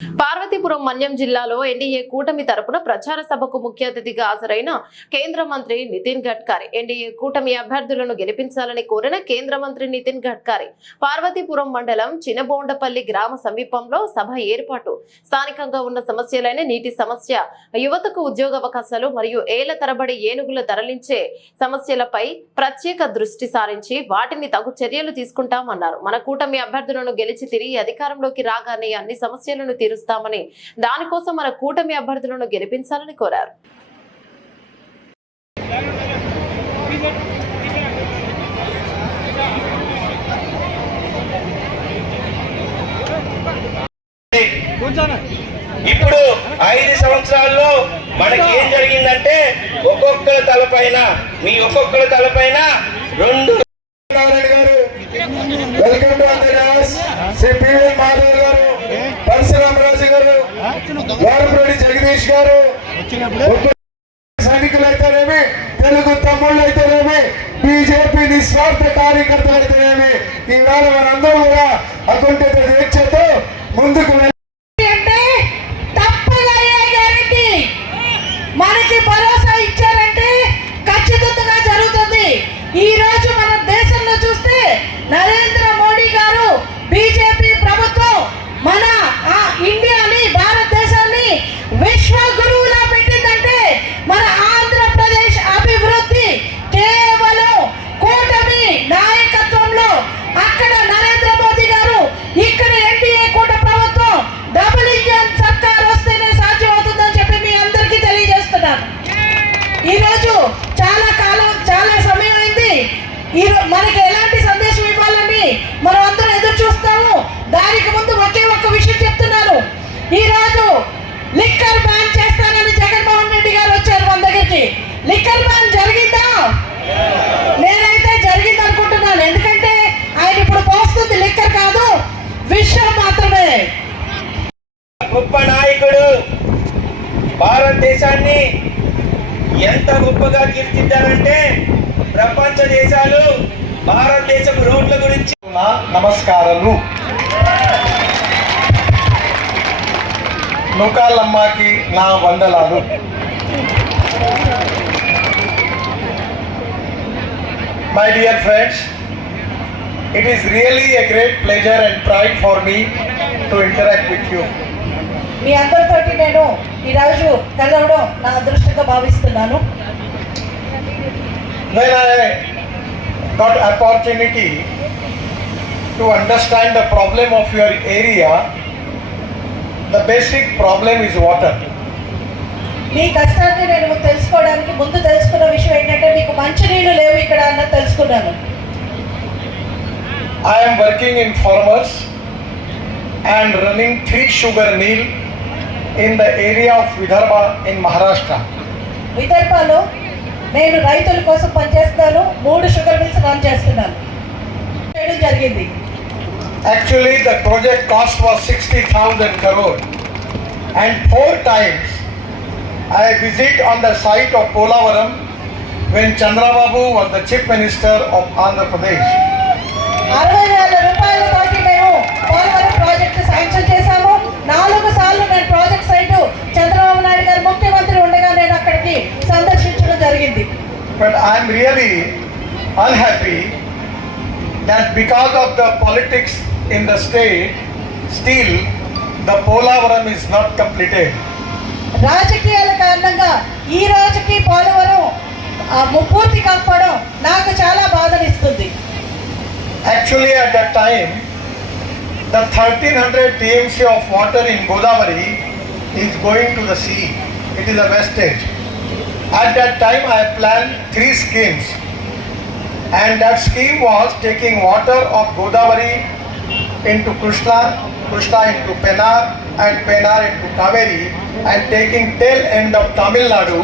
పార్వతీపురం మన్యం జిల్లాలో ఎన్డీఏ కూటమి తరపున ప్రచార సభకు ముఖ్య అతిథిగా హాజరైన కేంద్ర మంత్రి నితిన్ గడ్కరీ ఎన్డీఏ కూటమి అభ్యర్థులను గెలిపించాలని కోరిన కేంద్ర మంత్రి నితిన్ గడ్కరీ పార్వతీపురం మండలం చినబోండపల్లి గ్రామ సమీపంలో సభ ఏర్పాటు స్థానికంగా ఉన్న సమస్యలైన నీటి సమస్య, యువతకు ఉద్యోగ అవకాశాలు మరియు ఏళ్ల తరబడి ఏనుగులు తరలించే సమస్యలపై ప్రత్యేక దృష్టి సారించి వాటిని తగు చర్యలు తీసుకుంటామన్నారు. మన కూటమి అభ్యర్థులను గెలిచి తిరిగి అధికారంలోకి రాగానే అన్ని సమస్యలను తీరుస్తామని, దానికోసం మన కూటమి అభ్యర్థులను గెలిపించాలని కోరారు. ఇప్పుడు 5 సంవత్సరాల్లో మనకి ఏం జరిగిందంటే ఒక్కొక్కరి తలపైన 2 వెల్కమ్ టు అందరాస్ శ్రీ పివి మాధవ్ గారు, పరశురామరాజు గారు, వారపురెడ్డి జగదీష్ గారు, సైనికులైతేనేమి, తెలుగు తమ్ముళ్ళు అయితేనేమి, బీజేపీ నిస్వార్థ కార్యకర్తలు అయితేనేమి, ఈవేళ మనందరూ కూడా అకుంఠిత దీక్షతో ముందుకు మనకి భరోసా ఇచ్చారంటే ఖచ్చితంగా జరుగుతుంది. ఈ రోజు మన దేశంలో చూస్తే నరేంద్ర మోడీ గారు, బీజేపీ ప్రభుత్వం మన ఇండియాని, భారతదేశాన్ని విశ్వ గురువులా పెట్టిందంటే మన ఆంధ్రప్రదేశ్ అభివృద్ధి కేవలం కూటమి నాయకత్వంలో, అక్కడ నరేంద్ర మోదీ గారు, ఇక్కడ ఎన్డీఏ కూట ప్రభుత్వం, డబుల్ ఇంజన్ సర్కార్ వస్తేనే సాధ్యమవుతుందని చెప్పి మీ అందరికీ తెలియజేస్తున్నాను. ఈరోజు చాలా సమయం అయింది. మనకి ఎలాంటి సందేశం ఇవ్వాలని మనం అందరం ఎదురు చూస్తాము. దానికి ముందు ఒకే ఒక్క విషయం చెప్తున్నాను. ఈ రోజు లిక్కర్ బ్యాన్ చేస్తానని జగన్మోహన్ రెడ్డి గారు వచ్చారు మన దగ్గరికి. లిక్కర్ బ్యాన్ జరిగిందా? నేనైతే జరిగింది అనుకుంటున్నాను. ఎందుకంటే ఆయన ఇప్పుడు పోస్తుంది లిక్కర్ కాదు, విషయం మాత్రమే. గొప్ప నాయకుడు భారతదేశాన్ని ఎంత గొప్పగా తీర్చిదిద్దారంటే ప్రపంచ దేశాలు భారతదేశం రోడ్ల గురించి నమస్కారాలు. నూకాలమ్మకి నా వందనాలు. My dear friends, it is really a great pleasure and pride for me to interact with you. మీ అందరితోటి నేను ఈరోజు కలవడం నా అదృష్టంగా భావిస్తున్నాను. When I got opportunity to understand the problem of your area, the basic problem is water. మీ కష్టాన్ని నేను తెలుసుకోవడానికి ముందు తెలుసుకున్న విషయం ఏంటంటే మీకు మంచినీళ్ళు లేవు ఇక్కడ అన్నది తెలుసుకున్నాను. I am working in farmers and running 3 sugar mill in the area of Vidarbha in Maharashtra. విదర్భలో నేను రైతుల కోసం పనిచేస్తాను. 3 షుగర్ మిల్స్ రన్ చేస్తున్నాను. చేయడం జరిగింది. Actually the project cost was 60,000 crore and 4 times I visit on the site of Polavaram when Chandrababu was the chief minister of Andhra Pradesh. 60,000 రూపాయలతోటి మేము Polavaram project sanction చేశాము. 4 సార్లు నేను ప్రాజెక్ట్ సైట్ చంద్రబాబు నాయుడు గారు ముఖ్యమంత్రి ఉండగా నేను అక్కడికి సందర్శించడం జరిగింది. But I am really unhappy that because of the politics in the state, still the Polavaram is not completed. రాజకీయాల కారణంగా ఈ రోజుకి పోలవరం పూర్తి కాకపోవడం నాకు చాలా బాధనిస్తుంది. Actually at that time the 1300 TMC of water in Godavari is going to the sea. It is a wastage. At that time I planned 3 schemes and that scheme was taking water of Godavari into Krishna into Pennar and Pennar into Kaveri and taking tail end of Tamil Nadu,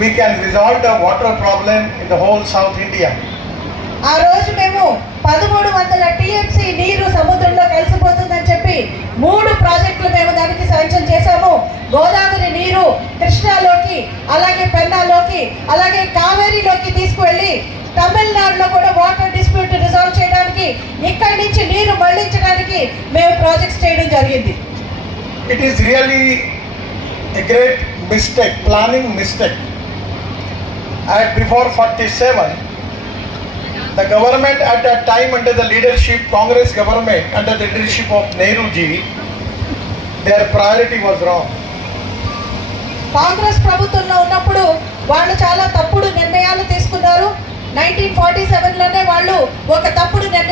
we can resolve the water problem in the whole South India. ఆ రోజు మేము 1300 TMC నీరు సముద్రంలో కలిసిపోతుందని చెప్పి 3 ప్రాజెక్టులు మేము దానికి sanction చేశాము. గోదావరి నీరు కృష్ణాలోకి, అలాగే పెన్నాలోకి, అలాగే కావేరీలోకి తీసుకువెళ్ళి తమిళనాడులో కూడా వాటర్ డిస్ప్యూట్ రిజాల్వ్ చేయడానికి, ఇక్కడి నుంచి నీరు మళ్లించడానికి మేము ప్రాజెక్ట్స్ చేయడం జరిగింది. it is really a great mistake, planning mistake. At before 47, the government at that time under the leadership, Congress government under the leadership of Nehru ji, their priority was wrong. Congress ప్రభుత్వంలో ఉన్నప్పుడు వాళ్ళు చాలా తప్పుడు నిర్ణయాలు తీసుకున్నారు. 1947లోనే వాళ్ళు ఒక తప్పుడు నిర్ణయం